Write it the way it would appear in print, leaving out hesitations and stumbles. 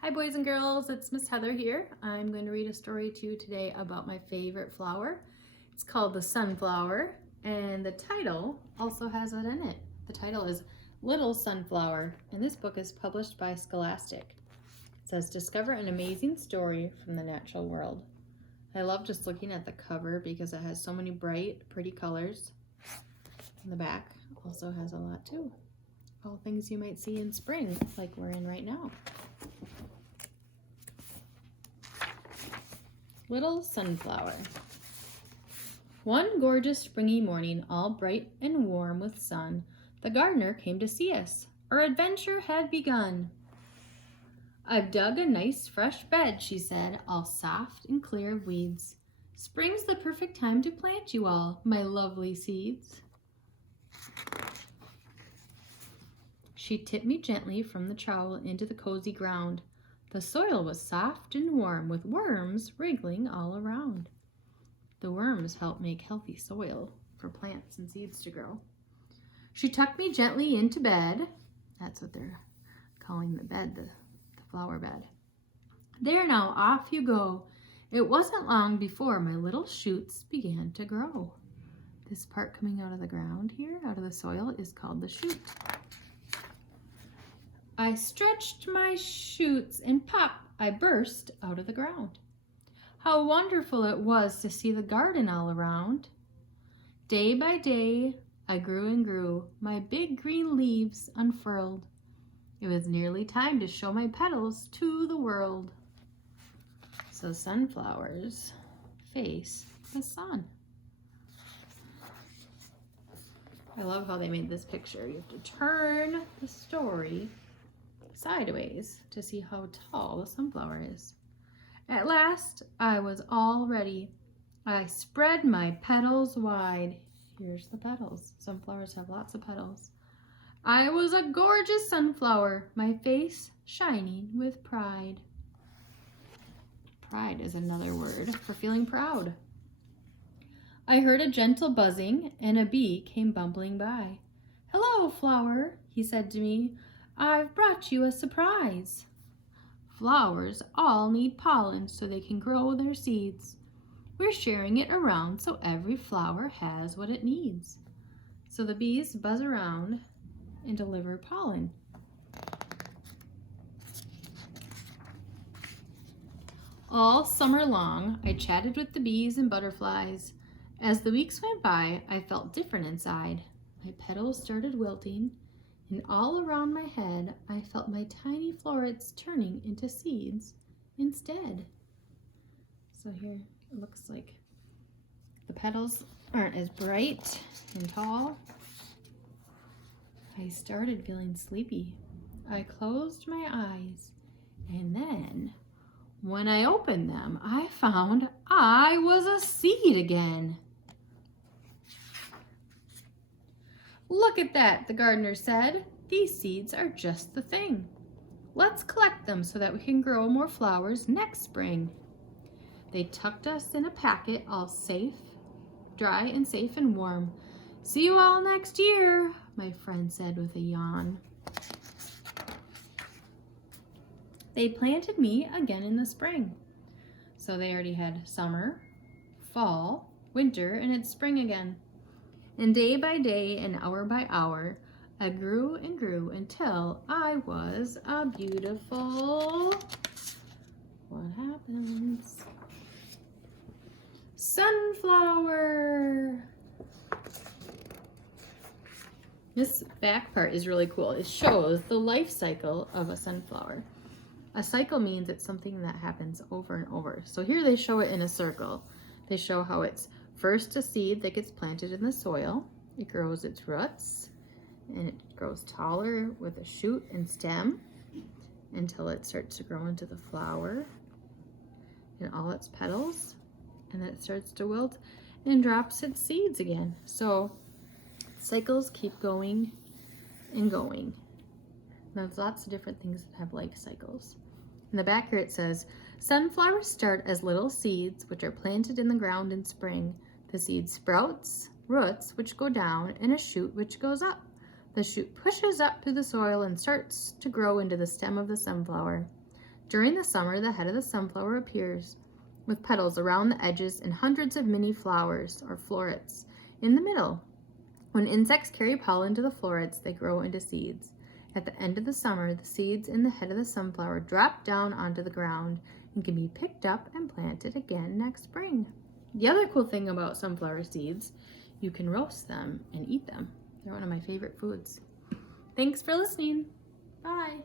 Hi boys and girls, it's Miss Heather here. I'm going to read a story to you today about my favorite flower. It's called the sunflower, and the title also has it in it. The title is Little Sunflower, and this book is published by Scholastic. It says, discover an amazing story from the natural world. I love just looking at the cover because it has so many bright, pretty colors. And the back also has a lot too. All things you might see in spring, like we're in right now. Little Sunflower. One gorgeous springy morning, all bright and warm with sun, the gardener came to see us. Our adventure had begun. I've dug a nice fresh bed, she said, all soft and clear of weeds. Spring's the perfect time to plant you all, my lovely seeds. She tipped me gently from the trowel into the cozy ground. The soil was soft and warm, with worms wriggling all around. The worms help make healthy soil for plants and seeds to grow. She tucked me gently into bed. That's what they're calling the bed, the flower bed. There now, off you go. It wasn't long before my little shoots began to grow. This part coming out of the ground here, out of the soil, is called the shoot. I stretched my shoots and pop, I burst out of the ground. How wonderful it was to see the garden all around. Day by day, I grew and grew, my big green leaves unfurled. It was nearly time to show my petals to the world. So sunflowers face the sun. I love how they made this picture. You have to turn the story sideways to see how tall the sunflower is. At last, I was all ready. I spread my petals wide. Here's the petals. Sunflowers have lots of petals. I was a gorgeous sunflower, my face shining with pride. Pride is another word for feeling proud. I heard a gentle buzzing, and a bee came bumbling by. Hello, flower, he said to me. I've brought you a surprise. Flowers all need pollen so they can grow their seeds. We're sharing it around so every flower has what it needs. So the bees buzz around and deliver pollen. All summer long, I chatted with the bees and butterflies. As the weeks went by, I felt different inside. My petals started wilting, and all around my head, I felt my tiny florets turning into seeds instead. So here it looks like the petals aren't as bright and tall. I started feeling sleepy. I closed my eyes, and then when I opened them, I found I was a seed again. Look at that, the gardener said. These seeds are just the thing. Let's collect them so that we can grow more flowers next spring. They tucked us in a packet, all safe, dry and safe and warm. See you all next year, my friend said with a yawn. They planted me again in the spring. So they already had summer, fall, winter, and it's spring again. And day by day and hour by hour, I grew and grew until I was a beautiful, what happens? Sunflower. This back part is really cool. It shows the life cycle of a sunflower. A cycle means it's something that happens over and over. So here they show it in a circle. They show how it's first a seed that gets planted in the soil. It grows its roots and it grows taller with a shoot and stem until it starts to grow into the flower and all its petals, and then it starts to wilt and drops its seeds again. So cycles keep going and going. There's lots of different things that have life cycles. In the back here it says, sunflowers start as little seeds which are planted in the ground in spring. The seed sprouts, roots which go down, and a shoot which goes up. The shoot pushes up through the soil and starts to grow into the stem of the sunflower. During the summer, the head of the sunflower appears with petals around the edges and hundreds of mini flowers, or florets, in the middle. When insects carry pollen to the florets, they grow into seeds. At the end of the summer, the seeds in the head of the sunflower drop down onto the ground and can be picked up and planted again next spring. The other cool thing about sunflower seeds, you can roast them and eat them. They're one of my favorite foods. Thanks for listening. Bye.